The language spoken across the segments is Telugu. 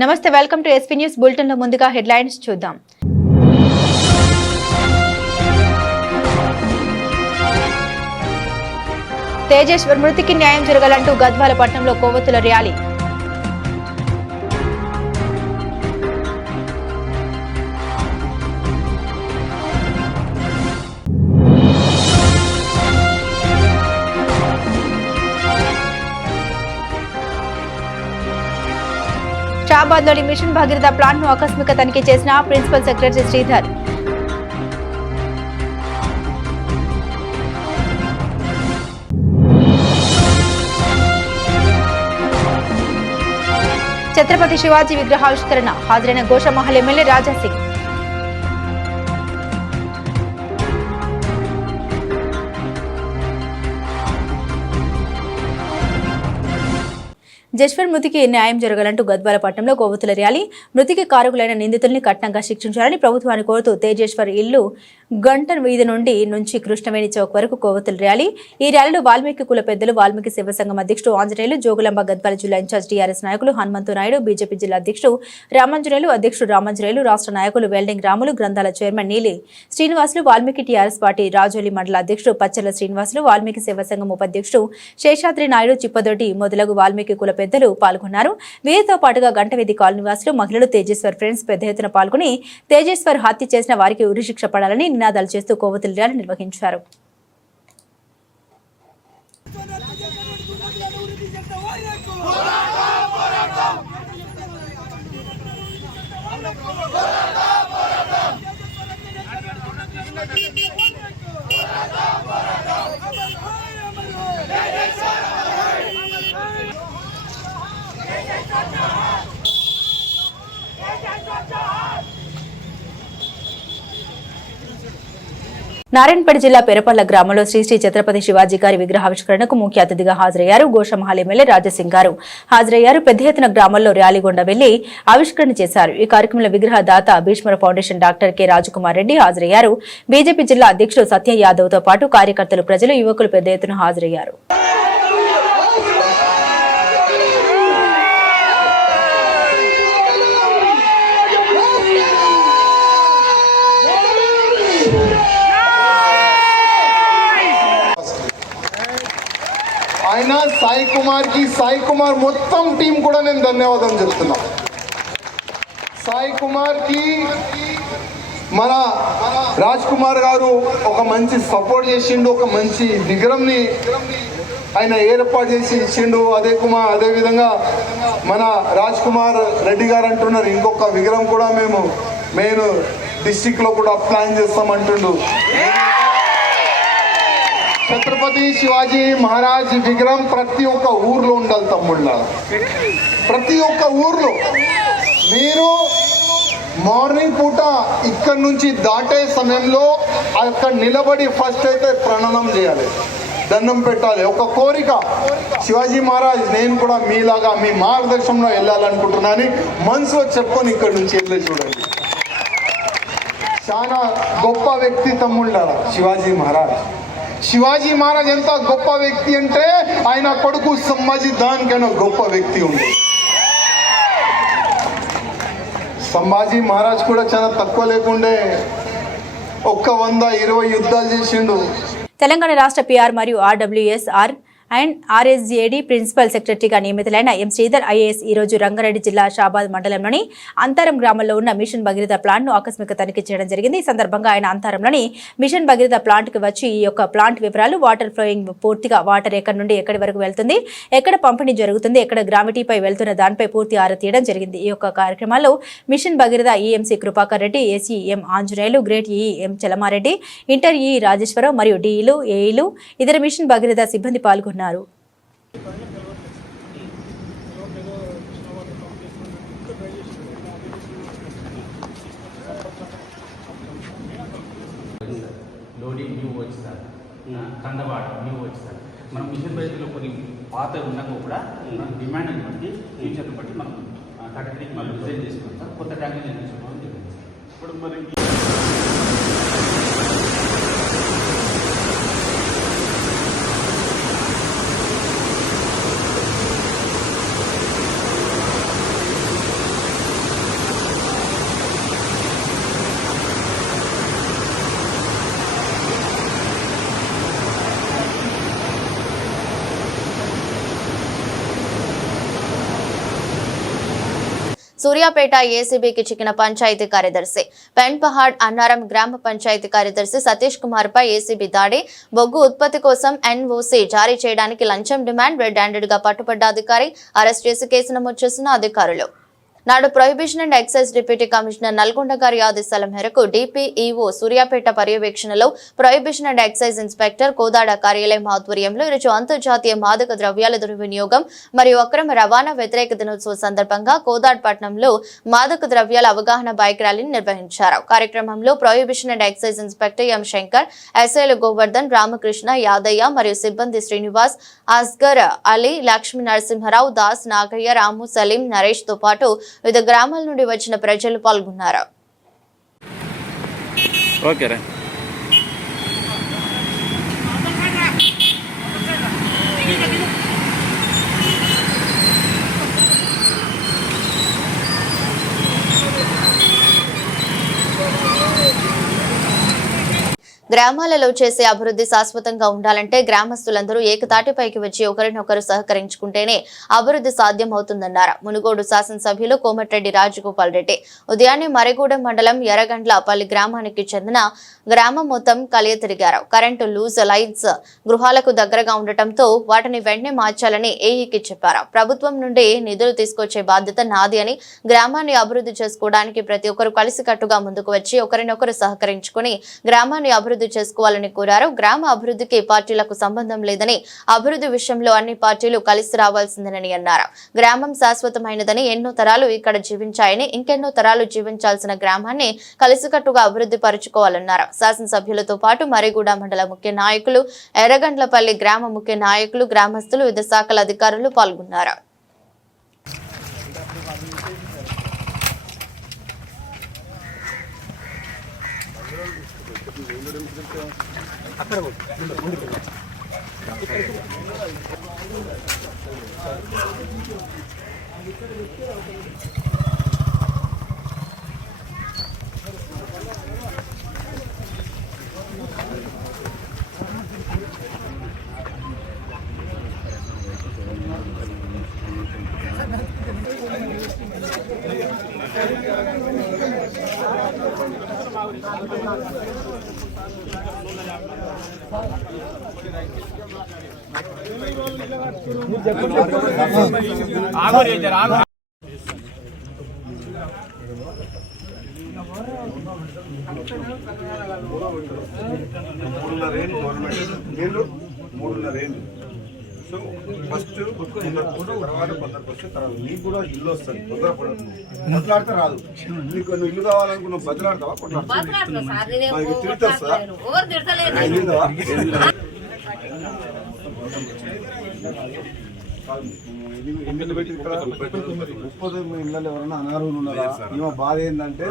నమస్తే, welcome to SP news bulletin లో ముందుగా హెడ్లైన్స్ చూద్దాం. తేజేశ్వర్ మృతికి న్యాయం జరగాలంటూ గద్వాల పట్టణంలో కొవ్వొత్తుల ర్యాలీ. షాబాద్ లోని మిషన్ భగీరథ ప్లాంట్ ను ఆకస్మిక తనిఖీ చేసిన ప్రిన్సిపల్ సెక్రటరీ శ్రీధర్. ఛత్రపతి శివాజీ విగ్రహావిష్కరణ హాజరైన గోషామహల్ ఎమ్మెల్యే రాజాసింగ్. జశ్వర్ మృతికి న్యాయం జరగాలంటూ గద్వాల పట్టణంలో కొవ్వొత్తుల ర్యాలీ. మృతికి కారకులైన నిందితుల్ని కఠినంగా శిక్షించాలని ప్రభుత్వాన్ని కోరుతూ తేజేశ్వర్ ఇల్లు గంట వీధి నుంచి కృష్ణవేణి చౌక్ వరకు కొవ్వొత్తుల ర్యాలీ. ఈ ర్యాలీలో వాల్మీకి కుల పెద్దలు, వాల్మీకి శివ సంఘం అధ్యక్షుడు ఆంజనేయులు, జోగులాంబ గద్వాల జిల్లా ఇన్ఛార్జ్ టీఆర్ఎస్ నాయకులు హనుమంతు నాయుడు, బీజేపీ జిల్లా అధ్యక్షుడు రామాంజనేయులు, రాష్ట్ర నాయకులు వెల్డింగ్ రాములు, గ్రంథాల చైర్మన్ నీలి శ్రీనివాసులు, వాల్మీకి టీఆర్ఎస్ పార్టీ రాజోలి మండల అధ్యక్షుడు పచ్చల శ్రీనివాసులు, వాల్మీకి శివ సంఘం ఉపాధ్యక్షుడు శేషాద్రి నాయుడు, చిప్పదొడ్డి మొదలగు వాల్మీకి కుల పెద్దలు పాల్గొన్నారు. వీరితో పాటుగా గంటవేది కాలనీవాసులు, మహిళలు, తేజేశ్వర్ ఫ్రెండ్స్ పెద్ద ఎత్తున పాల్గొని తేజేశ్వర్ హత్య చేసిన వారికి ఉరిశిక్ష పడాలని నినాదాలు చేస్తూ కొవ్వొత్తుల ర్యాలీ నిర్వహించారు. నారాయణపేట జిల్లా పెరపల్ల గ్రామంలో శ్రీ ఛత్రపతి శివాజీ గారి విగ్రహావిష్కరణకు ముఖ్య అతిథిగా హాజరయ్యారు గోషామహల్ ఎమ్మెల్యే రాజాసింగ్ గారు. పెద్ద ఎత్తున గ్రామంలో ర్యాలీ గుండా వెళ్లి ఆవిష్కరణ చేశారు. ఈ కార్యక్రమంలో విగ్రహ దాత భీష్మర foundation doctor K Rajakumar Reddy హాజరయ్యారు. బీజేపీ జిల్లా అధ్యక్షుడు సత్య యాదవ్ తో పాటు కార్యకర్తలు, ప్రజలు, యువకులు పెద్ద ఎత్తున హాజరయ్యారు. ఆయన సాయి కుమార్ మొత్తం టీం కూడా నేను ధన్యవాదం చెప్తున్నా. సాయి కుమార్ కి మన రాజ్ కుమార్ గారు ఒక మంచి సపోర్ట్ చేసిండు, ఒక మంచి విగ్రహంని ఆయన ఏర్పాటు చేసి ఇచ్చిండు. అదే విధంగా మన రాజ్ కుమార్ రెడ్డి గారు అంటున్నారు ఇంకొక విగ్రహం కూడా మేము మెయిన్ డిస్టిక్ లో కూడా ప్లాన్ చేస్తామంటుండు. ఛత్రపతి శివాజీ మహారాజ్ విగ్రహం ప్రతి ఒక్క ఊర్లో ఉండాలి తమ్ముళ్ళ. ప్రతి ఒక్క ఊర్లో మీరు మార్నింగ్ పూట ఇక్కడ నుంచి దాటే సమయంలో అక్కడ నిలబడి ఫస్ట్ అయితే ప్రణామం చేయాలి, దండం పెట్టాలి. ఒక కోరిక, శివాజీ మహారాజ్ నేను కూడా మీలాగా మీ మార్గదర్శనంలో వెళ్ళాలనుకుంటున్నాను మనసులో చెప్పుకొని ఇక్కడ నుంచి వెళ్ళి చూడండి. చాలా గొప్ప వ్యక్తి తమ్ముళ్ళారా శివాజీ మహారాజ్ ఎంత గొప్ప వ్యక్తి అంటే ఆయన కొడుకు సంభాజీ దానికైనా గొప్ప వ్యక్తి ఉంది. సంభాజీ మహారాజ్ కూడా చాలా తక్కువ లేకుండే 120 యుద్ధాలు చేసిండు. తెలంగాణ రాష్ట్ర పిఆర్ మరియు ఆర్డబ్ల్యూఎస్ఆర్ అండ్ ఆర్ఎస్జేడీ ప్రిన్సిపల్ సెక్రటరీగా నియమితులైన ఎం శ్రీధర్ ఐఏఎస్ ఈ రోజు రంగారెడ్డి జిల్లా షాబాద్ మండలంలోని అంతరం గ్రామంలో ఉన్న మిషన్ భగీరథ ప్లాంట్ ను ఆకస్మిక తనిఖీ చేయడం జరిగింది. ఈ సందర్భంగా ఆయన అంతరంలోని మిషన్ భగీరథ ప్లాంట్ కు వచ్చి ఈ యొక్క ప్లాంట్ వివరాలు, వాటర్ ఫ్లోయింగ్, పూర్తిగా వాటర్ ఎక్కడి నుండి ఎక్కడి వరకు వెళ్తుంది, ఎక్కడ పంపిణీ జరుగుతుంది, ఎక్కడ గ్రావిటీపై వెళ్తున్న దానిపై పూర్తి ఆరా తీయడం జరిగింది. ఈ యొక్క కార్యక్రమాల్లో mission Bhagiratha EMC Kripakar Reddy, AC M Anjaneyulu, great EE M Chalamareddy, inter EE Rajeshwararao మరియు డీఈలు, ఏఈలు, ఇతర మిషన్ భగీరథ సిబ్బంది పాల్గొన్నారు. లోడీ న్యూ వచ్చింది, కందవాడ న్యూ వచ్చింది. మనం మిషన్ బయటలో కొన్ని పాత ఉండగా కూడా మనం డిమాండ్ బట్టి ఫ్యూచర్ని బట్టి మనం 33కి మనం డిజైన్ చేసుకుంటాం. కొత్త ట్యాంక్ నిర్మించుకోవడం జరిగింది. ఇప్పుడు మరి సూర్యాపేట ఏసీబీకి చిక్కిన పంచాయతీ కార్యదర్శి పెన్పహాడ్ అన్నారం గ్రామ పంచాయతీ కార్యదర్శి సతీష్ కుమార్ పై ఏసీబీ దాడి. బొగ్గు ఉత్పత్తి కోసం ఎన్ఓసీ జారీ చేయడానికి లంచం డిమాండ్. రెడ్ హ్యాండెడ్ గా పట్టుబడ్డ అధికారి అరెస్ట్ చేసి కేసు నమోదు చేసిన అధికారులు. నాడు prohibition and excise deputy commissioner Nalgonda గారి ఆదేశాల మేరకు డిపిఈఓ సూర్యాపేట పర్యవేక్షణలో prohibition and excise inspector Kodad కార్యాలయం ఆధ్వర్యంలో ఈరోజు అంతర్జాతీయ మాదక ద్రవ్యాల దుర్వినియోగం మరియు అక్రమ రవాణా వ్యతిరేక దినోత్సవం సందర్భంగా కోదాడపట్నంలో మాదక ద్రవ్యాల అవగాహన బైక్ ర్యాలీని నిర్వహించారు. కార్యక్రమంలో prohibition and excise inspector M Shankar, ఎస్ఐలు గోవర్ధన్, రామకృష్ణ, యాదయ్య మరియు సిబ్బంది శ్రీనివాస్, అస్గర్ అలీ, లక్ష్మీ నరసింహరావు, దాస్, నాగయ్య, రాము, సలీం, నరేష్ తో పాటు వివిధ గ్రామాల నుండి వచ్చిన ప్రజలు పాల్గొన్నారు. గ్రామాలలో చేసే అభివృద్ధి శాశ్వతంగా ఉండాలంటే గ్రామస్తులందరూ ఏకతాటిపైకి వచ్చి ఒకరినొకరు సహకరించుకుంటేనే అభివృద్ధి సాధ్యమవుతుందన్నారు. మునుగోడు శాసనసభ్యులు కోమటిరెడ్డి రాజగోపాల్ రెడ్డి ఉదయాన్నే మరిగూడెం మండలం ఎర్రగండ్లపల్లి గ్రామానికి చెందిన గ్రామం మొత్తం కలియ తిరిగారు. కరెంటు లూజ్ లైన్స్ గృహాలకు దగ్గరగా ఉండటంతో వాటిని వెంటనే మార్చాలని ఏఈకి చెప్పారు. ప్రభుత్వం నుండి నిధులు తీసుకొచ్చే బాధ్యత నాది అని, గ్రామాన్ని అభివృద్ధి చేసుకోవడానికి ప్రతి ఒక్కరు కలిసికట్టుగా ముందుకు వచ్చి ఒకరినొకరు సహకరించుకుని గ్రామాన్ని అభివృద్ధి చేసుకోవాలని కోరారు. గ్రామ అభివృద్ధికి పార్టీలకు సంబంధం లేదని, అభివృద్ధి విషయంలో అన్ని పార్టీలు కలిసి రావాల్సిందేనని అన్నారు. గ్రామం శాశ్వతమైనదని, ఎన్నో తరాలు ఇక్కడ జీవించాయని, ఇంకెన్నో తరాలు జీవించాల్సిన గ్రామాన్ని కలిసికట్టుగా అభివృద్ధి పరుచుకోవాలన్నారు. శాసనసభ్యులతో పాటు మరిగూడ మండల ముఖ్య నాయకులు, ఎర్రగండ్లపల్లి గ్రామ ముఖ్య నాయకులు, గ్రామస్తులు, వివిధ శాఖల అధికారులు పాల్గొన్నారు. సో ఫస్ట్ తర్వాత నీకు కూడా ఇల్లు వస్తుంది. తొందరపడదు, కొట్లాడితే రాదు. నీకు నువ్వు ఇల్లు కావాలనుకున్న బదిలాడతావా? ఎన్నికలు పెట్టి ఇక్కడ 30 ఇళ్ళలో ఎవరైనా అనర్హులు ఉన్నారా? ఏమో బాధ ఏంటంటే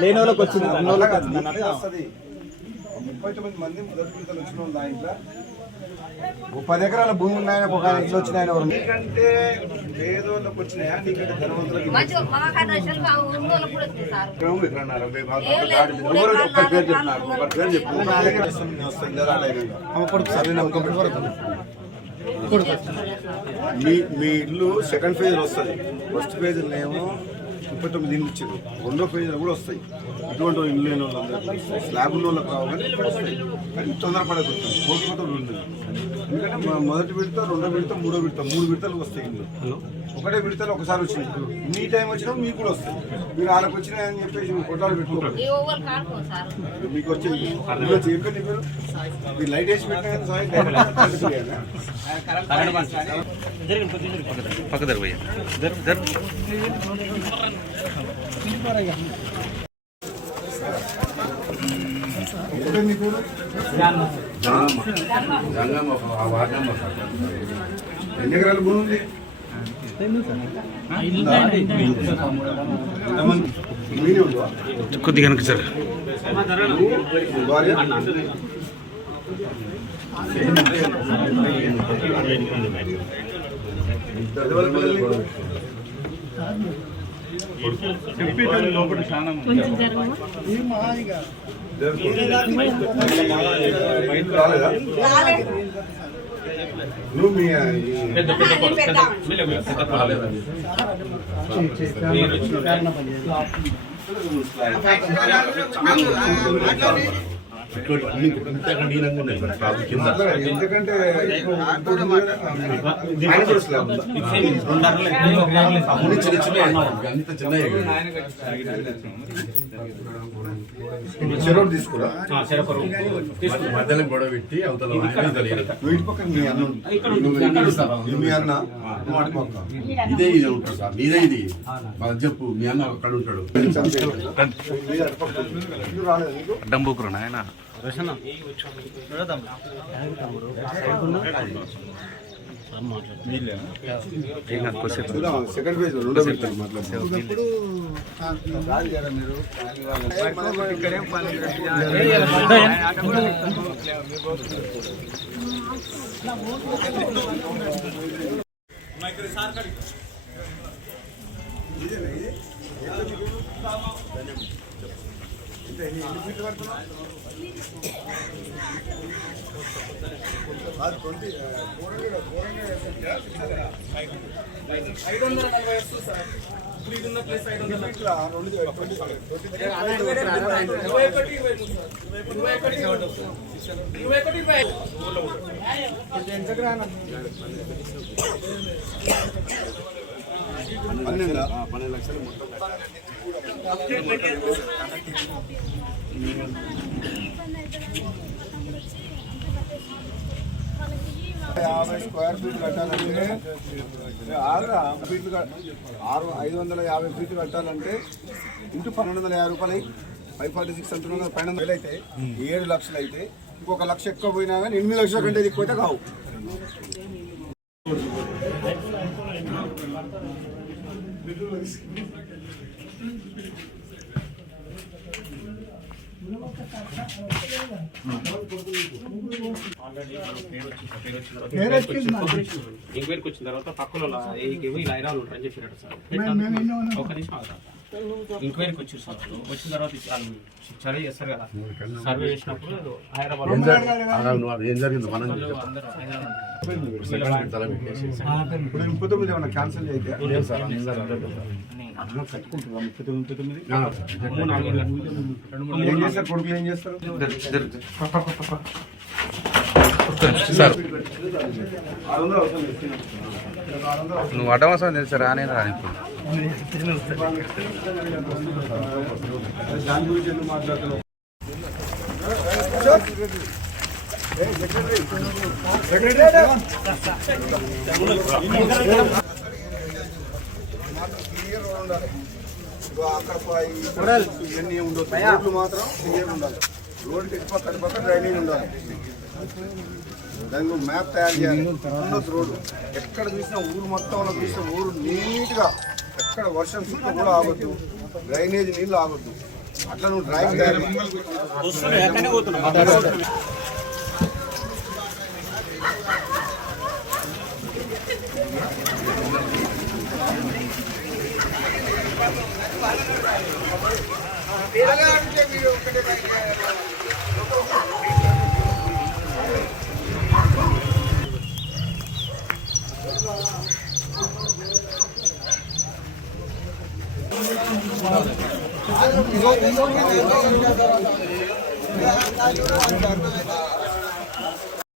లేని వాళ్ళకి వచ్చింది, 39 మంది మొదటి విడతలు వచ్చిన వాళ్ళు దాంట్లో 10 ఎకరాల భూమి ఉన్నాయని ఒక ఇల్లు వచ్చినాయని ఎవరు? నీకంటే పేదోళ్ళకి వచ్చినాయా? నీకంటే ధనవంతులకి మీ ఇల్లు సెకండ్ ఫేజ్ వస్తుంది. ఫస్ట్ ఫేజ్ ఏమో 39 ఇల్లు ఇచ్చారు. రెండో ఫేజ్లో కూడా వస్తాయి. ఇటువంటి ఇల్లు లేని వాళ్ళందరూ స్లాబ్ ఉన్న వాళ్ళకి రావు, కానీ వస్తాయి. కానీ తొందరపడదు, కోరుకోవడం ఉండదు. ఎందుకంటే మొదటి విడత, రెండో విడత, మూడో విడత, 3 విడతలు వస్తాయి ఇల్లు. ఒకటే విడతలు ఒకసారి వచ్చినాయి. మీ టైం వచ్చినా మీకు కూడా వస్తాయి. మీరు వాళ్ళకి వచ్చినాయని చెప్పేసి కొట్టాలు పెట్టుకోవాలి. మీకు వచ్చింది చెప్పండి, మీరు లైట్ వేసి పెట్టిన ఎన్ని ఎకరాల భూమి ఉంది? కొద్దిగా సార్ లోపల చాలా రాలేదా? నువ్వు మీ పెద్ద పొలాలు. మీరు ఎందుకంటే చెరువు తీసుకురా మధ్యలో గొడవ పెట్టి అవతల వీటి పక్కన మీ అన్న మీ అన్న ఇదే ఇది ఉంటాడు సార్ నీదే ఇది మాకు చెప్పు మీ అన్న అక్కడ ఉంటాడు డంబుకురు నాయన సెకండ్ పేజ్ రెండో పెట్టారు మాట్లాడుతున్నారు పన్నెండు లక్షలు మొత్తం 50 స్క్వేర్ ఫీట్ కట్టాలంటే 550 ఫీట్లు కట్టాలంటే ఇంటూ 1250 రూపాయలు 546 అంటున్నాం. పైన అయితే 7 లక్షలు అయితే ఇంకొక లక్ష ఎక్కువ పోయినా కానీ 8 లక్షల కంటే ఎక్కువైతే కావు. ఎంక్వైరీకి వచ్చిన తర్వాత పక్కన ఇలా ఐరాలు ఉంటారని చెప్పినట్టు సార్. ఒక నిమిషం ఎంక్వైరీకి వచ్చారు సార్. వచ్చిన తర్వాత వాళ్ళు సర్వే చేస్తారు కదా, సర్వే చేసినప్పుడు హైదరాబాద్ ఏం జరిగింది మనం క్యాన్సిల్ అయితే ఏం చేస్తారు కొడుకులు ఏం చేస్తారు సార్? నువ్వు అడ్వాన్స్ తెలుసా రానే రాని దాని గురించి ఎందుకు మాట్లాడుతున్నావు? అక్కడ ఇవన్నీ ఉండదు. రోడ్లు మాత్రం క్లియర్ ఉండాలి. రోడ్డు ఇటుపక్క అటుపక్క డ్రైనేజ్ ఉండాలి. దానికి మ్యాప్ తయారు చేయాలి. ఉండొచ్చు రోడ్డు ఎక్కడ చూసినా ఊరు మొత్తంలో చూసిన ఊరు నీట్గా ఎక్కడ వర్షం చుట్టూ కూడా ఆగొద్దు, డ్రైనేజ్ నీళ్ళు ఆగొద్దు. అట్లా నువ్వు డ్రైవ్ తయారు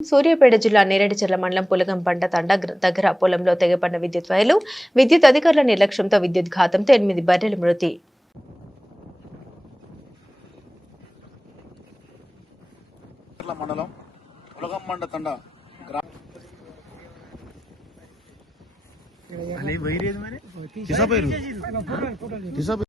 సూర్యాపేట జిల్లా నేరేడుచర్ల మండలం పులగంపంట తండ దగ్గర పొలంలో తెగపడిన విద్యుత్ వైర్లు. విద్యుత్ అధికారుల నిర్లక్ష్యంతో విద్యుత్ ఘాతంతో 8 బర్రెల మృతి. మండలం పులగంపంట తండ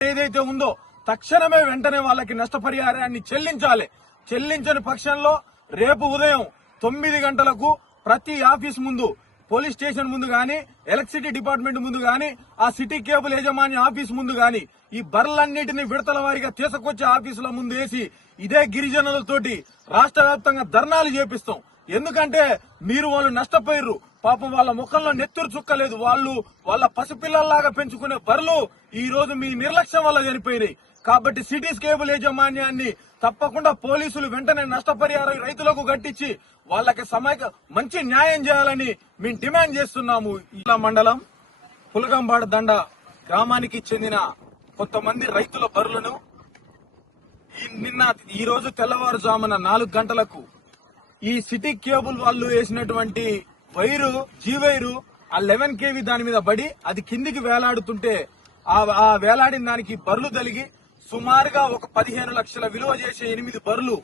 ఏదైతే ఉందో తక్షణమే వెంటనే వాళ్ళకి నష్టపరిహారాన్ని చెల్లించాలి. చెల్లించని పక్షంలో రేపు ఉదయం 9 గంటలకు ప్రతి ఆఫీస్ ముందు, పోలీస్ స్టేషన్ ముందు గాని, ఎలక్ట్రిసిటీ డిపార్ట్మెంట్ ముందు గాని, ఆ సిటీ కేబుల్ యాజమాన్య ఆఫీస్ ముందు గాని ఈ బర్రెలన్నింటినీ విడతల వారిగా తీసుకొచ్చే ఆఫీసుల ముందు వేసి ఇదే గిరిజనులతోటి రాష్ట్ర వ్యాప్తంగా ధర్నాలు చేపిస్తాం. ఎందుకంటే మీరు వాళ్ళు నష్టపోయారు. పాపం వాళ్ళ ముఖంలో నెత్తురు చుక్కలేదు. వాళ్ళ పసిపిల్లల్లాగా పెంచుకునే బర్రెలు ఈ రోజు మీ నిర్లక్ష్యం వల్ల చనిపోయినాయి. కాబట్టి సిటీస్ కేబుల్ యాజమాన్యాన్ని తప్పకుండా పోలీసులు వెంటనే నష్టపరిహారం రైతులకు కట్టించి వాళ్ళకి మంచి న్యాయం చేయాలని మేము డిమాండ్ చేస్తున్నాము. ఇలా మండలం పులగంబాడ దండ గ్రామానికి చెందిన కొంతమంది రైతుల బర్రెలను ఈ రోజు తెల్లవారుజామున 4 గంటలకు ఈ సిటీ కేబుల్ వాళ్ళు వేసినటువంటి జీవైరు ఆ 11 kV దాని మీద పడి అది కిందికి వేలాడుతుంటే ఆ వేలాడిన దానికి బర్రెలు తలిగి సుమారుగా ఒక 15 లక్షల విలువ చేసే 8 బర్రెలు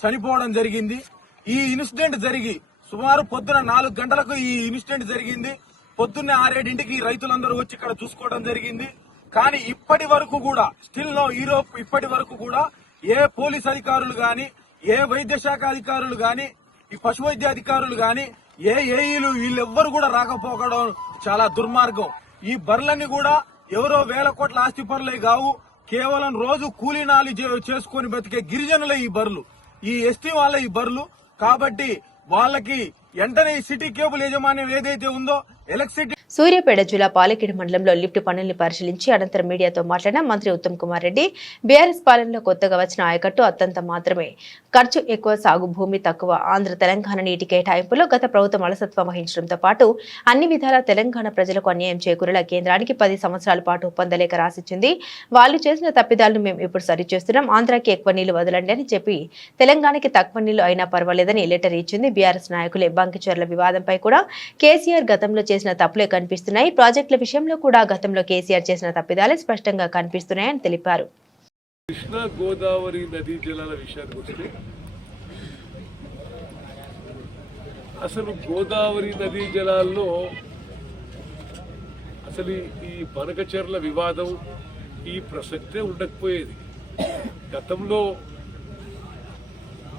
చనిపోవడం జరిగింది. ఈ ఇన్సిడెంట్ జరిగి సుమారు పొద్దున 4 గంటలకు ఈ ఇన్సిడెంట్ జరిగింది. పొద్దున్నే 6-7ంటికి రైతులందరూ వచ్చి ఇక్కడ చూసుకోవడం జరిగింది. కానీ ఇప్పటి వరకు కూడా ఇప్పటి వరకు కూడా ఏ పోలీస్ అధికారులు గాని, ఏ వైద్య శాఖ అధికారులు గాని, ఈ పశు వైద్య అధికారులు గాని, ఏ ఏఈలు వీళ్ళెవ్వరు కూడా రాకపోవడం చాలా దుర్మార్గం. ఈ బర్రెలన్నీ కూడా ఎవరో వేల కోట్ల ఆస్తి పరులే కావు, కేవలం రోజు కూలీనాలి చేసుకుని బతికే గిరిజనులే ఈ బర్రెలు, ఈ ఎస్టీ వాళ్ళ ఈ బర్రెలు. కాబట్టి వాళ్ళకి వెంటనే ఈ సిటీ కేబుల్ యాజమాన్యం ఏదైతే ఉందో ఎలక్ట్రిసిటీ. సూర్యాపేట జిల్లా పాలకేడు మండలంలో లిఫ్ట్ పనుల్ని పరిశీలించి అనంతరం మీడియాతో మాట్లాడిన మంత్రి ఉత్తమ్ కుమార్ రెడ్డి, బీఆర్ఎస్ పాలనలో కొత్తగా వచ్చిన ఆయకట్టు అత్యంత మాత్రమే, ఖర్చు ఎక్కువ, సాగు భూమి తక్కువ. ఆంధ్ర తెలంగాణ నీటి కేటాయింపులో గత ప్రభుత్వం అలసత్వం వహించడంతో పాటు అన్ని విధాలా తెలంగాణ ప్రజలకు అన్యాయం చేకూరేలా కేంద్రానికి 10 సంవత్సరాల పాటు ఒప్పందలేఖ రాసిచ్చింది. వాళ్ళు చేసిన తప్పిదాలను మేము ఇప్పుడు సరిచేస్తున్నాం. ఆంధ్రాకి ఎక్కువ నీళ్లు వదలండి అని చెప్పి తెలంగాణకి తక్కువ నీళ్లు అయినా పర్వాలేదని లెటర్ ఇచ్చింది. బీఆర్ఎస్ నాయకులే. బంకిచర్ల వివాదంపై కూడా కేసీఆర్ గతంలో చేసిన తప్పులే కనిపిస్తున్నాయి. ప్రాజెక్టుల విషయంలో కూడా గతంలో కేసీఆర్ చేసిన తప్పిదాలే స్పష్టంగా కనిపిస్తున్నాయని తెలిపారు. కృష్ణా గోదావరి నదీ జలాల విషయానికి వస్తే అసలు గోదావరి నదీ జలాల్లో అసలు ఈ బనకచెర్ల వివాదం ఈ ప్రసక్తే ఉండకపోయేది. గతంలో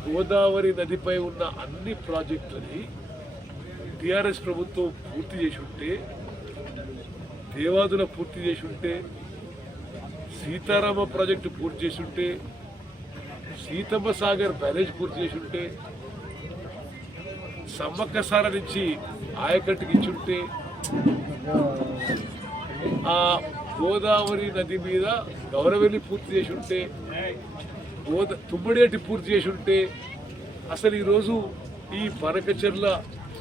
గోదావరి నదిపై ఉన్న అన్ని ప్రాజెక్టులని టీఆర్ఎస్ ప్రభుత్వం పూర్తి చేసి ఉంటే, దేవాదుల పూర్తి చేసి ఉంటే, సీతారామ ప్రాజెక్టు పూర్తి చేసి ఉంటే, సీతమ్మ సాగర్ బ్యారేజ్ పూర్తి చేసి ఉంటే, సమ్మక్కసార నుంచి ఆయకట్టుకి ఇచ్చుంటే, ఆ గోదావరి నది మీద గౌరవెల్లి పూర్తి చేసి ఉంటే, తుమ్మడేటి పూర్తి చేసి ఉంటే, అసలు ఈరోజు ఈ బనకచెర్ల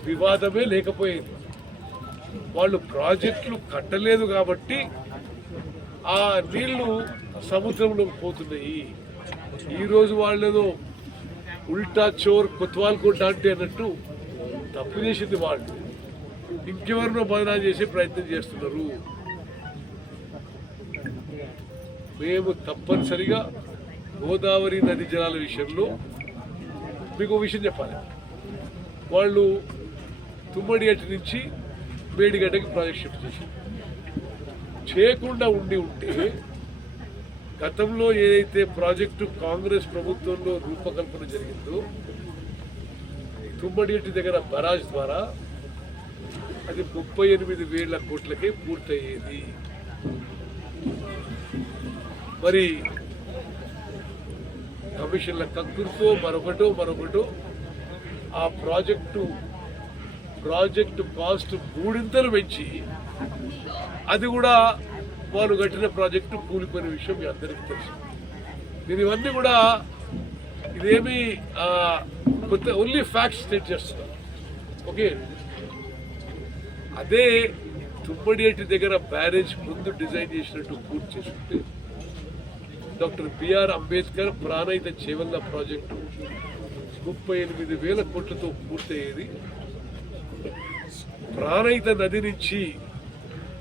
వివాదమే లేకపోయేది. వాళ్ళు ప్రాజెక్టులు కట్టలేదు కాబట్టి ఆ నీళ్లు సముద్రంలోకి పోతున్నాయి. ఈరోజు వాళ్ళేదో ఉల్టా చోర్ కొత్వాల్ కోట అంటే అన్నట్టు తప్పు చేసింది వాళ్ళు ఇంకెవరినో బదనాలు చేసే ప్రయత్నం చేస్తున్నారు. మేము తప్పనిసరిగా గోదావరి నది జలాల విషయంలో మీకు ఒక విషయం చెప్పాలి. వాళ్ళు తుమ్మడిగట్టు నుంచి మేడిగడ్డకి ప్రాజెక్ట్ షిఫ్ట్ చేయకుండా ఉంటే గతంలో ఏదైతే ప్రాజెక్టు కాంగ్రెస్ ప్రభుత్వంలో రూపకల్పన జరిగిందో తుమ్మడిగట్టు దగ్గర బరాజ్ ద్వారా అది 38,000 కోట్లకే పూర్తయ్యేది. మరి కమిషన్ల కక్కుర్తో మరొకటో ఆ ప్రాజెక్టు కాస్ట్ 3 పెంచి అది కూడా వాళ్ళు కట్టిన ప్రాజెక్టు కూలిపోయిన విషయం మీ అందరికీ తెలుసు. నేను ఇవన్నీ కూడా ఇదేమి కొత్త ఓన్లీ ఫ్యాక్ట్స్ స్టేట్ చేస్తున్నాను. ఓకే, అదే తుమ్మడిగట్టు దగ్గర బ్యారేజ్ ముందు డిజైన్ చేసినట్టు పూర్తి చేసుకుంటే doctor BR Ambedkar Pranahita Chevella project 38,000 కోట్లతో పూర్తయ్యేది. ప్రాణహిత నది నుంచి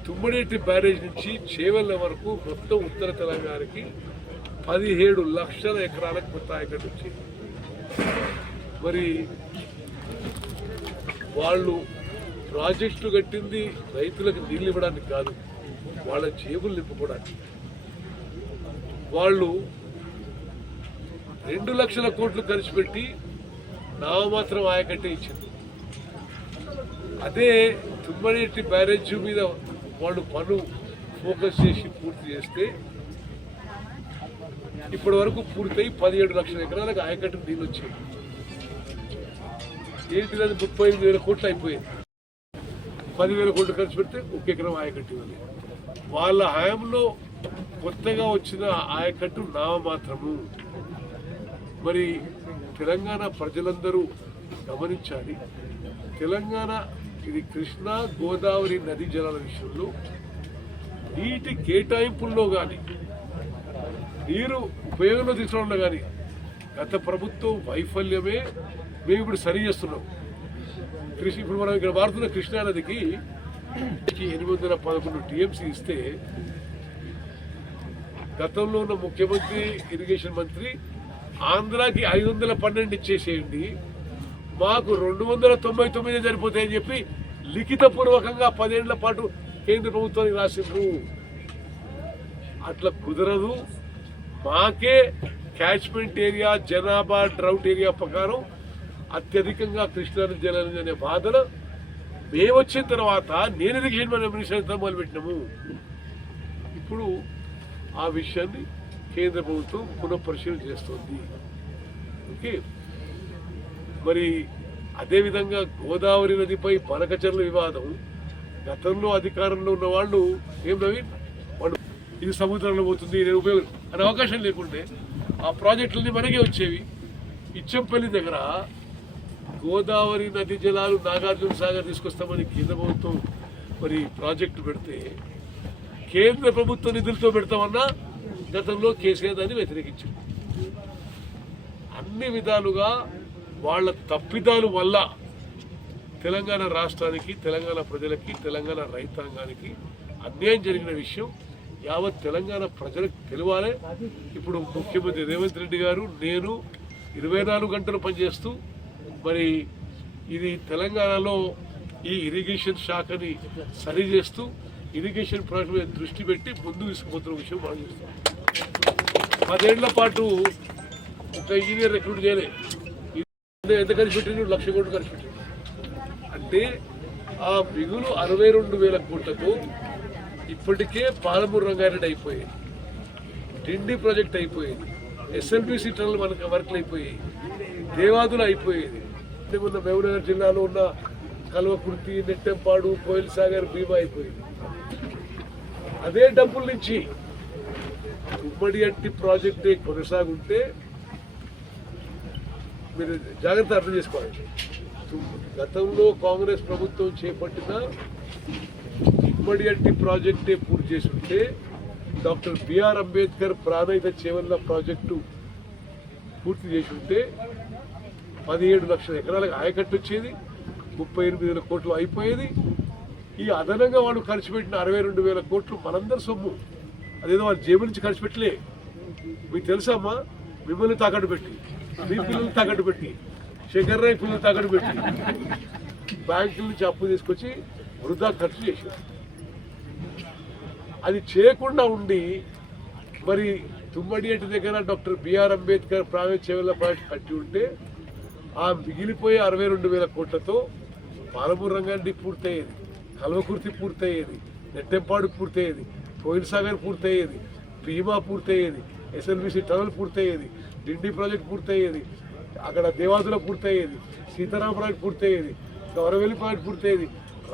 తుమ్మడేటి బ్యారేజ్ నుంచి చేవెళ్ల వరకు మొత్తం ఉత్తర తెలంగాణకి 17 లక్షల ఎకరాలకు కొత్త ఆయకట్టు వచ్చింది. మరి వాళ్ళు ప్రాజెక్టు కట్టింది రైతులకు నీళ్ళు ఇవ్వడానికి కాదు, వాళ్ళ జేబులు నింపుకోవడానికి. వాళ్ళు 2 లక్షల కోట్లు ఖర్చు పెట్టి నామమాత్రం ఆయకట్టే ఇచ్చింది. అదే తుమ్మడేటి బ్యారేజ్ మీద వాళ్ళు పనులు ఫోకస్ చేసి పూర్తి చేస్తే ఇప్పటి వరకు పూర్తయి 17 లక్షల ఎకరాలకు ఆయకట్టుకు నీళ్ళు వచ్చాయి. ఏంటిది? 38,000 కోట్లు అయిపోయింది. 10,000 కోట్లు ఖర్చు పెడితే 1 ఎకరం ఆయకట్టు ఇవ్వాలి. వాళ్ళ హయాంలో కొత్తగా వచ్చిన ఆయకట్టు నామమాత్రము. మరి తెలంగాణ ప్రజలందరూ గమనించాలి. తెలంగాణ ఇది కృష్ణా గోదావరి నదీ జలాల విషయంలో నీటి కేటాయింపుల్లో కానీ నీరు ఉపయోగంలో తీసుకోవడంలో కానీ గత ప్రభుత్వం వైఫల్యమే మేము ఇప్పుడు సరి చేస్తున్నాం. ఇప్పుడు మనం ఇక్కడ వాడుతున్న కృష్ణానదికి 811 టీఎంసీ ఇస్తే గతంలో ఉన్న ముఖ్యమంత్రి ఇరిగేషన్ మంత్రి ఆంధ్రాకి 512 ఇచ్చేసేయండి, మాకు 299 సరిపోతాయని చెప్పి లిఖితపూర్వకంగా 10 ఏళ్ల పాటు కేంద్ర ప్రభుత్వానికి రాసిండ్రు. అట్లా కుదరదు. మాకే క్యాచ్మెంట్ ఏరియా జనాభా డ్రౌట్ ఏరియా ప్రకారం అత్యధికంగా కృష్ణానది జలాలు అనే వాదన మేము వచ్చిన తర్వాత నేను ఇరిగేషన్ మినిస్టర్ మొదలుపెట్టినాము. ఇప్పుడు ఆ విషయాన్ని కేంద్ర ప్రభుత్వం పునఃపరిశీలన చేస్తోంది. ఓకే, మరి అదేవిధంగా గోదావరి నదిపై బనకచర్ల వివాదం గతంలో అధికారంలో ఉన్న వాళ్ళు ఏం నవీన్ వాళ్ళు ఇది సముద్రంలో పోతుంది నేను ఉపయోగం అనే అవకాశం లేకుంటే ఆ ప్రాజెక్టులన్నీ మనకే వచ్చేవి. ఇచ్చంపల్లి దగ్గర గోదావరి నది జలాలు నాగార్జున సాగర్ తీసుకొస్తామని కేంద్ర ప్రభుత్వం మరి ప్రాజెక్టు పెడితే కేంద్ర ప్రభుత్వ నిధులతో పెడతామన్నా గతంలో కేసీఆర్ దాన్ని వ్యతిరేకించింది. అన్ని విధాలుగా వాళ్ళ తప్పిదాలు వల్ల తెలంగాణ రాష్ట్రానికి, తెలంగాణ ప్రజలకి, తెలంగాణ రైతాంగానికి అన్యాయం జరిగిన విషయం యావత్ తెలంగాణ ప్రజలకు తెలియాలి. ఇప్పుడు ముఖ్యమంత్రి రేవంత్ రెడ్డి గారు నేను 24 గంటలు పనిచేస్తూ మరి ఇది తెలంగాణలో ఈ ఇరిగేషన్ శాఖని సరి చేస్తూ ఇరిగేషన్ ప్రాజెక్ట్ మీద దృష్టి పెట్టి ముందుకు తీసుకుపోతున్న విషయం మనం చూస్తాం. 10 ఏళ్ల పాటు ఒక ఇంజనీర్ రిక్రూట్ చేయలే. ఎంత ఖర్చు పెట్టిండు? 1,00,000 కోట్లు ఖర్చు పెట్టిండు. అంటే ఆ మిగులు 62,000 కోట్లతో ఇప్పటికే పాలమూరు రంగారెడ్డి అయిపోయాయి, డిండి ప్రాజెక్ట్ అయిపోయేది, ఎస్ఎల్బిసి టనల్ మనకు వర్క్లు అయిపోయాయి, దేవాదులు అయిపోయేది. మొన్న మహబూబ్నగర్ జిల్లాలో ఉన్న కల్వకుర్తి, నెట్టెంపాడు, కోయిల్ సాగర్, భీమా అయిపోయింది. అదే డబ్బుల నుంచి ఉమ్మడి అంటి ప్రాజెక్టే కొనసాగుంటే మీరు జాగ్రత్త అర్థం చేసుకోవాలి. గతంలో కాంగ్రెస్ ప్రభుత్వం చేపట్టిన ఉమ్మడి అంటి ప్రాజెక్టే పూర్తి చేసి ఉంటే doctor BR Ambedkar Pranahita Chevella project పూర్తి చేసి ఉంటే 17 లక్షల ఎకరాలకు ఆయకట్టు వచ్చేది, 38,000 కోట్లు అయిపోయేది. ఈ అదనంగా వాళ్ళు ఖర్చు పెట్టిన 62,000 కోట్లు మనందరి సొమ్ము. అదేదో వాళ్ళ జేబు నుంచి ఖర్చు పెట్టలే. మీకు తెలుసమ్మా, మిమ్మల్ని తాకట్టు పెట్టి, మీ పిల్లల్ని తాకట్టు పెట్టి, శేఖర్ రాయ్ పిల్లల్ని తాకట్టు పెట్టి బ్యాంకుల నుంచి అప్పు తీసుకొచ్చి వృధా ఖర్చు చేశారు. అది చేయకుండా ఉండి మరి తుమ్మడి ఇంటి దగ్గర doctor BR Ambedkar Pranahita Chevella project కట్టి ఉంటే ఆ మిగిలిపోయే 62,000 కోట్లతో పాలమూరు రంగారెడ్డి పూర్తయ్యేది, కల్వకుర్తి పూర్తయ్యేది, నెట్టెంపాడు పూర్తయ్యేది, కోయిల్ సాగర్ పూర్తయ్యేది, భీమా పూర్తయ్యేది, ఎస్ఎల్బిసి టనల్ పూర్తయ్యేది, డిండి ప్రాజెక్ట్ పూర్తయ్యేది, అక్కడ దేవాదుల పూర్తయ్యేది, సీతారాం ప్రాజెక్ట్ పూర్తయ్యేది, గౌరవెల్లి ప్రాజెక్ట్ పూర్తయ్యేది.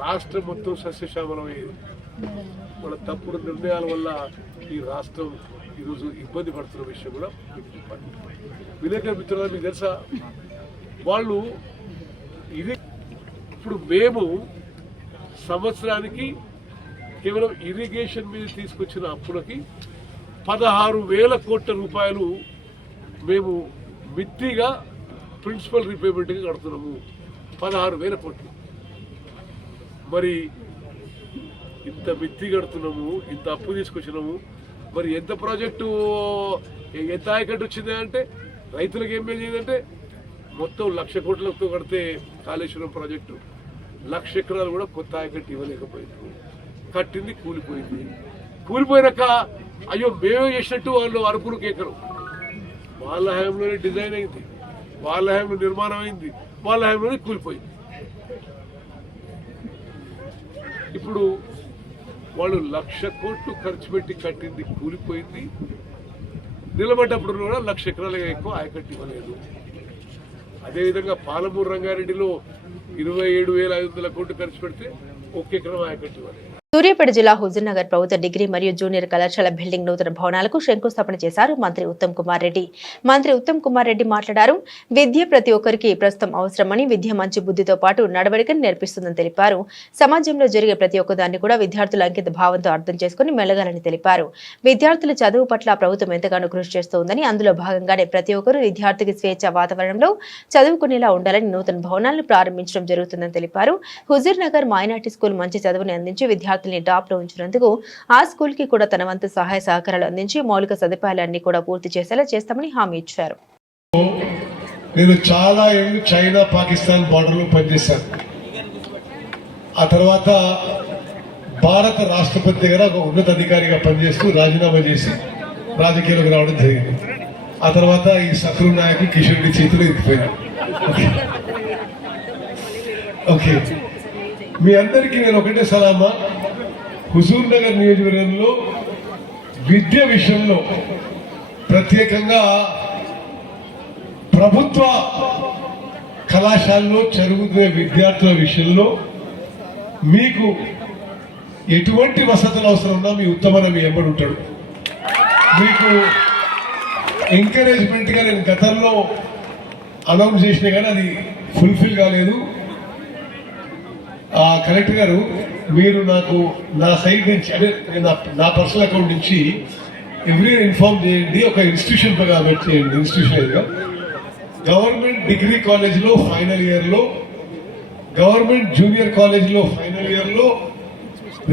రాష్ట్రం మొత్తం సస్యశ్యామలం అయ్యేది. వాళ్ళ తప్పుడు నిర్ణయాల వల్ల ఈ రాష్ట్రం ఈరోజు ఇబ్బంది పడుతున్న విషయం కూడా విలేకరుల మిత్రులు మీకు తెలుసా, వాళ్ళు ఇది ఇప్పుడు మేము సంవత్సరానికి కేవలం ఇరిగేషన్ మీద తీసుకొచ్చిన అప్పులకి 16,000 కోట్ల రూపాయలు మేము మిత్తిగా ప్రిన్సిపల్ రీపేమెంట్గా కడుతున్నాము. 16,000 కోట్లు. మరి ఇంత మిత్తి కడుతున్నాము, ఇంత అప్పు తీసుకొచ్చినాము, మరి ఎంత ప్రాజెక్టు ఎంత ఆయకట్టు వచ్చింది అంటే రైతులకు ఏం చేయాలంటే మొత్తం 1,00,000 కోట్లతో కడితే కాళేశ్వరం ప్రాజెక్టు 1,00,000 ఎకరాలు కూడా కొత్త ఆయకట్టు ఇవ్వలేకపోయింది. కట్టింది కూలిపోయింది. కూలిపోయినాక అయ్యో మేమే చేసినట్టు వాళ్ళు అరుపులు కేకరు. వాళ్ళ హయాంలోనే డిజైన్ అయింది, వాళ్ళ హయాంలో నిర్మాణం అయింది, వాళ్ళ హయాంలోనే కూలిపోయింది. ఇప్పుడు వాళ్ళు 1,00,000 కోట్లు ఖర్చు పెట్టి కట్టింది కూలిపోయింది. నిలబడ్డప్పుడు కూడా 1,00,000 ఎకరాలుగా ఎక్కువ ఆయకట్టు ఇవ్వలేదు. అదేవిధంగా పాలమూరు రంగారెడ్డిలో 27,500 కోట్లు ఖర్చు పెడితే ఒకే ఎకరం ఆయకట్టు ఇవ్వాలి. సూర్యాపేట జిల్లా హుజూర్నగర్ ప్రభుత్వ డిగ్రీ మరియు జూనియర్ కళాశాల బిల్డింగ్ నూతన భవనాలకు శంకుస్థాపన చేశారు మంత్రి ఉత్తమ్ కుమార్ రెడ్డి. మంత్రి ఉత్తమ్ కుమార్ రెడ్డి మాట్లాడారు. విద్య ప్రతి ఒక్కరికి ప్రస్తుతం అవసరమని, విద్య మంచి బుద్ధితో పాటు నడవడికను నేర్పిస్తుందని తెలిపారు. సమాజంలో జరిగే ప్రతి ఒక్కదాన్ని కూడా విద్యార్థుల అంకిత భావంతో అర్థం చేసుకుని మెలగాలని తెలిపారు. విద్యార్థుల చదువు పట్ల ప్రభుత్వం ఎంతగానో కృషి చేస్తోందని, అందులో భాగంగానే ప్రతి ఒక్కరూ విద్యార్థికి స్వేచ్ఛ వాతావరణంలో చదువుకునేలా ఉండాలని నూతన భవనాలను ప్రారంభించడం జరుగుతుందని తెలిపారు. హుజూర్నగర్ మైనార్టీ స్కూల్ మంచి చదువుని అందించి విద్యార్థుల్ని టాప్ లో ఉంచినందుకు ఆ స్కూల్ కి కూడా తన వంతు సహాయ సహకారాలు అందించి మౌలిక సదుపాయాలన్నీ కూడా పూర్తి చేసేలా చేస్తామని హామీ ఇచ్చారు. నేను చాలా ఏళ్ళు చైనా పాకిస్తాన్ బార్డర్లో పనిచేశాను. ఆ తర్వాత భారత రాష్ట్రపతి దగ్గర ఒక ఉన్నతాధికారిగా పనిచేస్తూ రాజీనామా చేసి రాజకీయాలకు రావడం జరిగింది. ఆ తర్వాత ఈ సక్రు నాయకు కిషోర్ రెడ్డి చేతిలో ఎత్తిపోయాను. ఓకే, మీ అందరికీ నేను ఒకటే సలామా. హుజూర్ నగర్ నియోజకవర్గంలో విద్య విషయంలో ప్రత్యేకంగా ప్రభుత్వ కళాశాలలో చదువుకునే విద్యార్థుల విషయంలో మీకు ఎటువంటి వసతులు అవసరం ఉన్నా మీ ఉత్తమన మీ ఎంబడి ఉంటాడు. మీకు ఎంకరేజ్మెంట్గా నేను గతంలో అనౌన్స్ చేసినా కానీ అది ఫుల్ఫిల్ కాలేదు. కలెక్టర్ గారు, మీరు నాకు నా సైడ్ నుంచి అంటే నా పర్సనల్ అకౌంట్ నుంచి ఎవ్రీ ఇన్ఫార్మ్ చేయండి. ఒక ఇన్స్టిట్యూషన్ చేయండి. ఇన్స్టిట్యూషన్గా గవర్నమెంట్ డిగ్రీ కాలేజ్లో ఫైనల్ ఇయర్లో, గవర్నమెంట్ జూనియర్ కాలేజ్లో ఫైనల్ ఇయర్లో,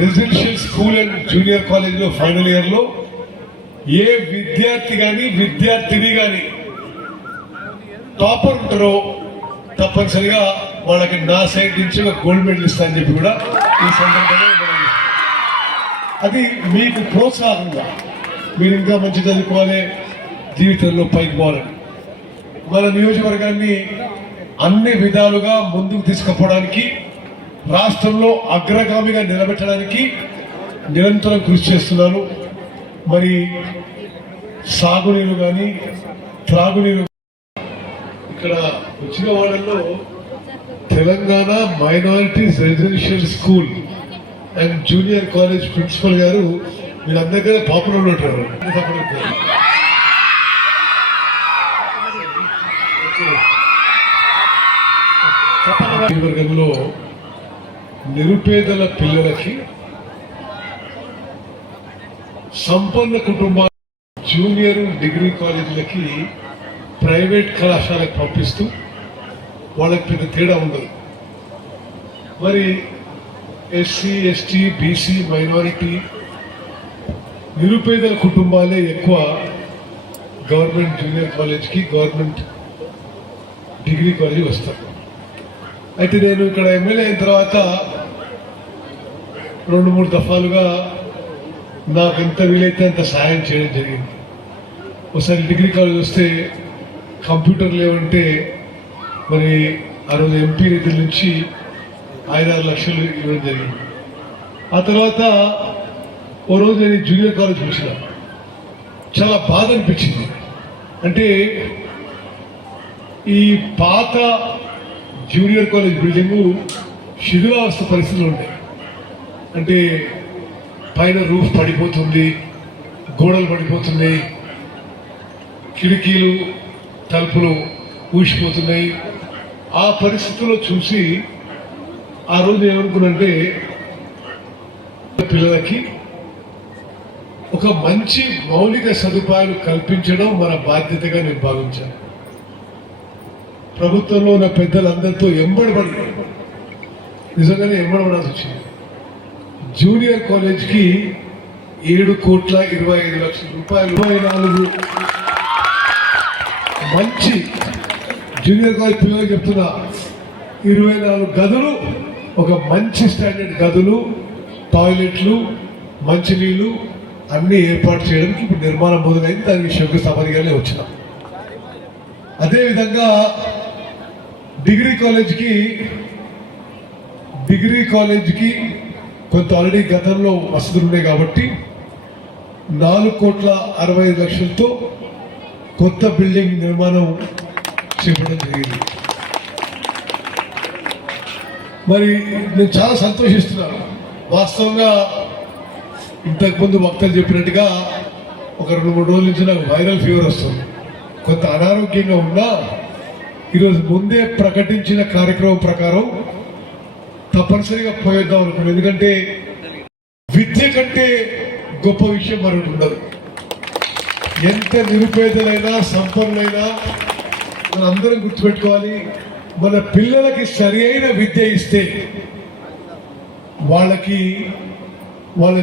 రెసిడెన్షియల్ స్కూల్ అండ్ జూనియర్ కాలేజ్లో ఫైనల్ ఇయర్లో ఏ విద్యార్థి కానీ విద్యార్థిని కానీ టాపర్ ఉంటారో తప్పనిసరిగా వాళ్ళకి నా సైడ్ నుంచి ఒక గోల్డ్ మెడల్ ఇస్తానని చెప్పి కూడా ఈ సందర్భంగా అది మీకు ప్రోత్సాహంగా మీరు ఇంకా మంచి చదువుకోవాలి, జీవితంలో పైకి పోవాలని మన నియోజకవర్గాన్ని అన్ని విధాలుగా ముందుకు తీసుకుపోవడానికి, రాష్ట్రంలో అగ్రగామిగా నిలబెట్టడానికి నిరంతరం కృషి చేస్తున్నాను. మరి సాగునీరు కానీ త్రాగునీరు ఇక్కడ వచ్చిన వాళ్ళలో Telangana minorities residential school and junior college principal గారు వీళ్ళందరికీ పాపులర్ ఉంటారు. వర్గంలో నిరుపేదల పిల్లలకి సంపన్న కుటుంబాల జూనియర్ డిగ్రీ కాలేజీలకి ప్రైవేట్ కళాశాలకు పంపిస్తూ వాళ్ళకి పెద్ద తేడా ఉండదు. మరి ఎస్సీ ఎస్టీ బీసీ మైనారిటీ నిరుపేదల కుటుంబాలే ఎక్కువ గవర్నమెంట్ జూనియర్ కాలేజ్కి గవర్నమెంట్ డిగ్రీ కాలేజీ వస్తారు. అయితే నేను ఇక్కడ ఎమ్మెల్యే అయిన తర్వాత 2-3 దఫాలుగా నాకు ఎంత వీలైతే అంత సాయం చేయడం జరిగింది. ఒకసారి డిగ్రీ కాలేజ్ వస్తే కంప్యూటర్ లేవంటే మరి ఆ రోజు ఎంపీ నిధుల నుంచి 5-6 లక్షలు ఇవ్వడం జరిగింది. ఆ తర్వాత ఓ రోజు నేను జూనియర్ కాలేజ్ వచ్చిన చాలా బాధ అనిపించింది. అంటే ఈ పాత జూనియర్ కాలేజ్ బిల్డింగు శిథిలావస్థ పరిస్థితులు ఉంటాయి. అంటే పైన రూఫ్ పడిపోతుంది, గోడలు పడిపోతున్నాయి, కిటికీలు తలుపులు ఊసిపోతున్నాయి. ఆ పరిస్థితుల్లో చూసి ఆ రోజు ఏమనుకున్నంటే పిల్లలకి ఒక మంచి మౌలిక సదుపాయాలు కల్పించడం మన బాధ్యతగా నేను భావించాను. ప్రభుత్వంలో ఉన్న పెద్దలందరితో ఎంబడబడి నిజంగానే ఎంబడబడాల్సి వచ్చింది. జూనియర్ కాలేజ్కి 7,25,00,000 రూపాయలు, 24 మంచి జూనియర్ కాలేజ్ పిల్లలకి చెప్తున్నా 24 గదులు, ఒక మంచి స్టాండర్డ్ గదులు, టాయిలెట్లు, మంచినీళ్ళు అన్నీ ఏర్పాటు చేయడానికి ఇప్పుడు నిర్మాణం మొదలైంది. దానికి శంకుస్థాపనగానే వచ్చినాం. అదేవిధంగా డిగ్రీ కాలేజ్కి కొంత ఆల్రెడీ గతంలో వసతులు ఉన్నాయి కాబట్టి 4,65,00,000తో కొత్త బిల్డింగ్ నిర్మాణం చేపట్టడం జరిగింది. మరి నేను చాలా సంతోషిస్తున్నాను. వాస్తవంగా ఇంతకుముందు వక్తలు చెప్పినట్టుగా ఒక 2-3 రోజుల నుంచి నాకు వైరల్ ఫీవర్ వస్తుంది. కొంత అనారోగ్యంగా ఉన్నా ఈరోజు ముందే ప్రకటించిన కార్యక్రమం ప్రకారం తప్పనిసరిగా పోయేద్దాం అనుకున్నాను. ఎందుకంటే విద్య కంటే గొప్ప విషయం మరొకటి ఉండదు. ఎంత నిరుపేదలైనా సంపన్నులైనా మనందరం గుర్తుపెట్టుకోవాలి, మన పిల్లలకి సరి అయిన విద్య ఇస్తే వాళ్ళకి వాళ్ళ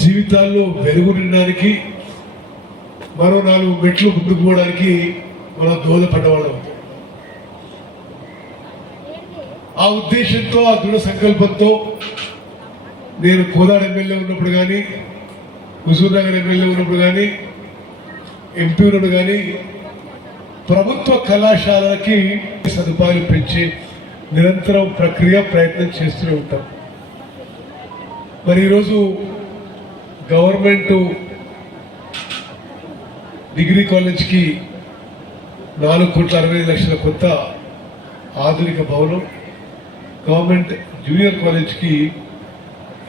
జీవితాల్లో వెలుగు నిండడానికి, మరో 4 మెట్లు ముందుకు పోవడానికి మనం దోహదపడ్డవాళ్ళం. ఆ ఉద్దేశంతో, ఆ దృఢ సంకల్పంతో నేను కోదాడ ఎమ్మెల్యే ఉన్నప్పుడు కానీ, హుజూర్ నగర్ ఎమ్మెల్యే ఉన్నప్పుడు కానీ, ఎంపీ ఉన్నప్పుడు కానీ ప్రభుత్వ కళాశాలకి సదుపాయాలు పెంచి నిరంతరం ప్రయత్నం చేస్తూనే ఉంటాం. మరి ఈరోజు గవర్నమెంట్ డిగ్రీ కాలేజ్కి 4,60,00,000 కొత్త ఆధునిక భవనం, గవర్నమెంట్ జూనియర్ కాలేజ్కి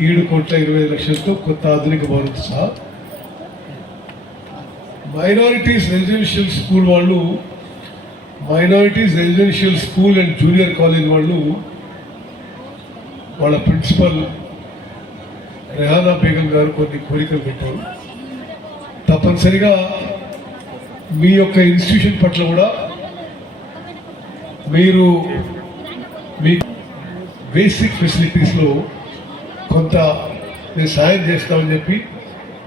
7,20,00,000తో కొత్త ఆధునిక భవనంతో సహా మైనారిటీస్ రెసిడెన్షియల్ స్కూల్ వాళ్ళు, minorities residential school and junior college వాళ్ళు వాళ్ళ ప్రిన్సిపల్ రెహానా బేగం గారు కొన్ని కోరికలు పెట్టారు. తప్పనిసరిగా మీ యొక్క ఇన్స్టిట్యూషన్ పట్ల కూడా మీరు మీ బేసిక్ ఫెసిలిటీస్లో కొంత నేను సాయం చేస్తామని చెప్పి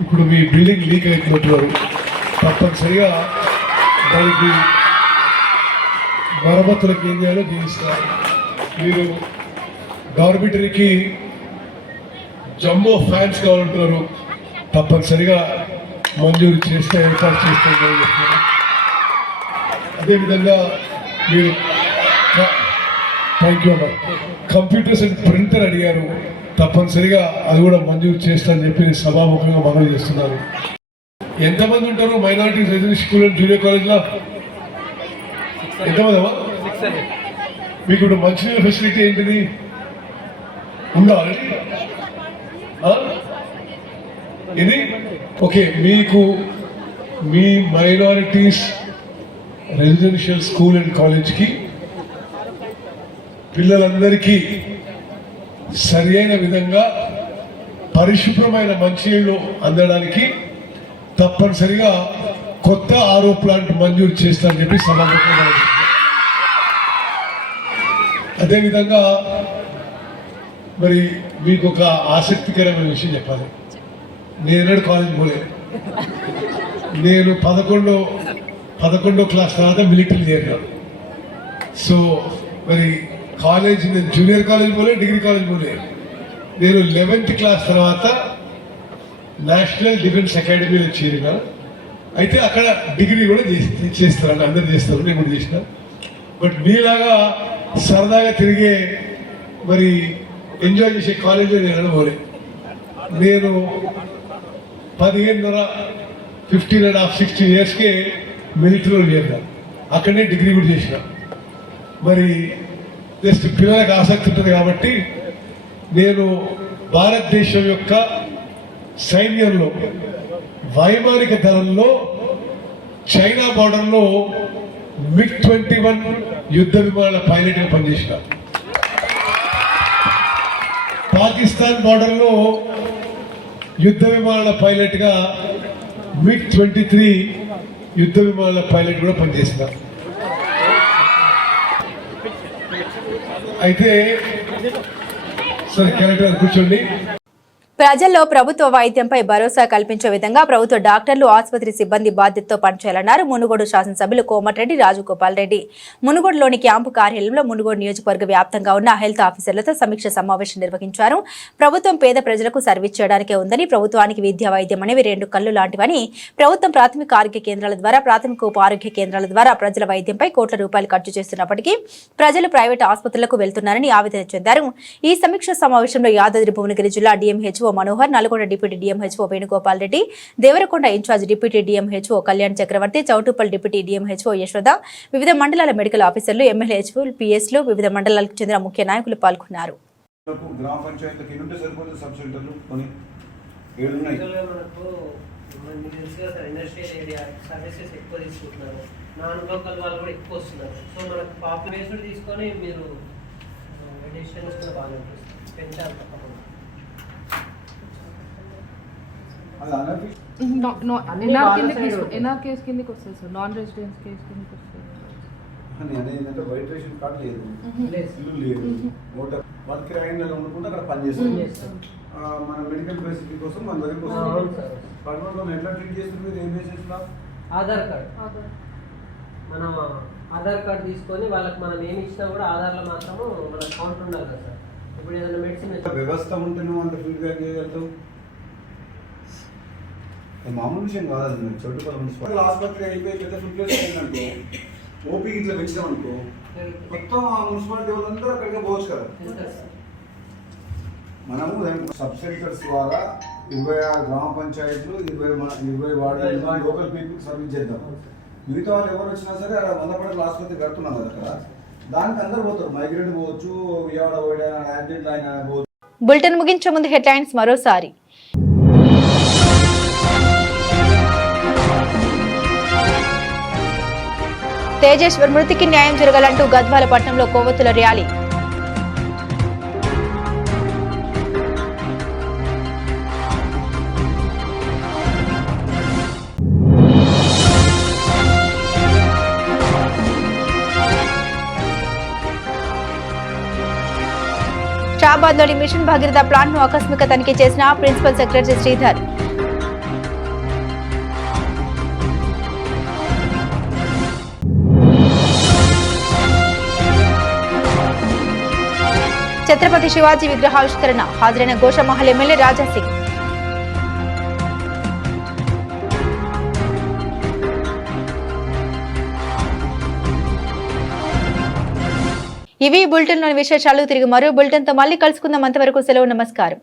ఇప్పుడు మీ బిల్డింగ్ లీక్ అయిపోతున్నారు. తప్పనిసరిగా దానికి మరమ్మతులకు ఏం చేయాలో చేయిస్తారు. మీరు డార్మిటరీకి జంబో ఫ్యాన్స్ కావాలంటున్నారు, తప్పనిసరిగా మంజూరు చేస్తే ఏర్పాటు చేస్తామని చెప్తున్నారు. అదేవిధంగా మీరు థ్యాంక్ యూ అమ్మా, కంప్యూటర్స్ అండ్ ప్రింటర్ అడిగారు, తప్పనిసరిగా అది కూడా మంజూరు చేస్తానని చెప్పి నేను సభాముఖంగా మనవి చేస్తున్నాను. ఎంతమంది ఉంటారు minority residential school and junior కాలేజ్లో? ఎంతమంది అమ్మా? మీకు ఇప్పుడు మంచినీళ్ళ ఫెసిలిటీ ఏంటిది ఉందా? ఇది ఓకే. మీకు మీ మైనారిటీస్ రెసిడెన్షియల్ స్కూల్ అండ్ కాలేజ్కి పిల్లలందరికీ సరి అయిన విధంగా పరిశుభ్రమైన మంచినీళ్ళు అందడానికి తప్పనిసరిగా కొత్త ఆరో ప్లాంట్ మంజూరు చేస్తానని చెప్పి సభాముఖంగా. అదేవిధంగా మరి మీకు ఒక ఆసక్తికరమైన విషయం చెప్పాలి. నేను కాలేజ్ పోలేదు. నేను 11వ క్లాస్ తర్వాత మిలిటరీ చేరినాను. సో మరి కాలేజ్, నేను జూనియర్ కాలేజ్ పోలే, డిగ్రీ కాలేజ్ పోలే. నేను 11th క్లాస్ తర్వాత నేషనల్ డిఫెన్స్ అకాడమీలో చేరిన. అయితే అక్కడ డిగ్రీ కూడా చేస్తారని అందరు చేస్తారు, నేను కూడా చేసిన. బట్ మీలాగా సరదాగా తిరిగే మరి ఎంజాయ్ చేసే కాలేజీలో నేను పోలే. నేను 15.5-16 ఇయర్స్కే మిలిటరీలో చేరినాను. అక్కడనే డిగ్రీ కూడా చేసిన. మరి జస్ట్ పిల్లలకు ఆసక్తి ఉంటుంది కాబట్టి నేను భారతదేశం యొక్క సైన్యంలో వైమానిక దళంలో చైనా బార్డర్లో MiG-21 యుద్ధ విమానాల పైలట్గా పనిచేసిన. పాకిస్తాన్ బార్డర్లో యుద్ధ విమానాల పైలట్గా MiG-23 యుద్ధ విమానాల పైలట్ కూడా పనిచేసిన. అయితే సరే, కలెక్టర్ కూర్చోండి. ప్రజల్లో ప్రభుత్వ వైద్యంపై భరోసా కల్పించే విధంగా ప్రభుత్వ డాక్టర్లు, ఆసుపత్రి సిబ్బంది బాధ్యతతో పనిచేయాలన్నారు మునుగోడు శాసనసభ్యులు కోమటిరెడ్డి రాజగోపాల్ రెడ్డి. మునుగోడులోని క్యాంపు కార్యాలయంలో మునుగోడు నియోజకవర్గ వ్యాప్తంగా ఉన్న హెల్త్ ఆఫీసర్లతో సమీక్ష సమావేశం నిర్వహించారు. ప్రభుత్వం పేద ప్రజలకు సర్వీస్ చేయడానికే ఉందని, ప్రభుత్వానికి విద్య, వైద్యం అనేవి 2 కళ్ళు లాంటివని, ప్రభుత్వం ప్రాథమిక ఆరోగ్య కేంద్రాల ద్వారా, ప్రాథమిక ఉప ఆరోగ్య కేంద్రాల ద్వారా ప్రజల వైద్యంపై కోట్ల రూపాయలు ఖర్చు చేస్తున్నప్పటికీ ప్రజలు ప్రైవేటు ఆసుపత్రులకు వెళ్తున్నారని ఆవేదన చెందారు. ఈ సమీక్ష సమావేశంలో యాదాద్రి భువనగిరి జిల్లా DMHO Manohar, Nalgonda deputy DMHO Venugopal Reddy, Devarakonda incharge deputy DMHO Kalyan Chakravarthi, Choutuppal deputy DMHO Yashoda, వివిధ మండలాల మెడికల్ ఆఫీసర్లు, ఎమ్మెల్యేహెచ్ఓ, పిఎస్లు, వివిధ మండలాలకు చెందిన ముఖ్య నాయకులు పాల్గొన్నారు. గ్రామ పంచాయతీలకు ఎన్ని ఉంటే సరిపోతుంది సబ్ సెంటర్లు కొన్ని 7 ఉన్నాయి. ఇండస్ట్రియల్ ఏరియా సర్వీసెస్ ఎక్కువ తీసుకుంటున్నారు, నాన్ లోకల్ వాళ్ళు కూడా ఎక్కువ వస్తున్నారు. సో మనకు పాపులేషన్ తీసుకొని మీరు ఎడిషన్స్ కూడా బాగా ఉంటుంది, పెంచాలి తప్పకుండా. కేసు కిందకి వస్తుంది సార్, నాన్ రెసిడెన్స్ కేసు కిందకి వస్తుంది. ఏంటంటే వైట్ రేషన్ కార్డు లేదు, ఇల్లు లేదు, ఓటర్ వర్క్ కిరాయిలో ఉండకుండా అక్కడ పనిచేస్తాం. మన మెడికల్ ఫెసిలిటీ కోసం మన దగ్గరికి వస్తుంది. మనం ఎట్లా ట్రీట్ చేస్తుంది, ఏం బేసిస్లో? ఆధార్ కార్డ్, మనం ఆధార్ కార్డ్ తీసుకొని వాళ్ళకి మనం ఏమి ఇచ్చినా కూడా ఆధార్లో మాత్రము మన అకౌంట్ ఉండాలి కదా సార్. ఇప్పుడు ఏదైనా మెడిసిన్ వ్యవస్థ ఉంటే నువ్వు అంత ఫీడ్బ్యాక్ చేయగలుగుతావు. మామూలు విషయం కాదు. చోటుపల్లి మున్సిపల్ ఆసుపత్రి అయిపోయి పెద్ద ఫుడ్ అనుకో, ఓపీ ఇట్లా పెంచినాం అనుకో, మొత్తం ఆ మున్సిపాలిటీ వాళ్ళందరూ అక్కడికే పోవచ్చు కదా. మనము సబ్ సెంటర్స్ ద్వారా 26 గ్రామ పంచాయతీలు, 20 వార్డులు లోకల్ పీపుల్ సర్వీస్ చేద్దాం. మిగతా వాళ్ళు ఎవరు వచ్చినా సరే 100 పడకల ఆసుపత్రి కడుతున్నాం కదా అక్కడ, దానికి అందరు పోతారు. మైగ్రేట్ పోవచ్చు, విజయవాడ పోయడా, యాక్సిడెంట్ ఆయన పోవచ్చు. బులెటిన్ ముగించే ముందు హెడ్లైన్స్ మరోసారి. తేజేశ్వర్ మృతికి న్యాయం జరగాలంటూ గద్వాల పట్టణంలో కొవ్వొత్తుల ర్యాలీ. షాబాద్లోని మిషన్ భగీరథ ప్లాంట్ను ఆకస్మిక తనిఖీ చేసిన ప్రిన్సిపల్ సెక్రటరీ శ్రీధర్. ఛత్రపతి శివాజీ విగ్రహావిష్కరణ హాజరైన గోషమహల్ ఎమ్మెల్యే రాజాసింగ్. ఇవి బులెటిన్లోని విశేషాలు. తిరిగి మరో బులెటిన్తో మళ్ళీ కలుసుకుందాం. అంతవరకు సెలవు, నమస్కారం.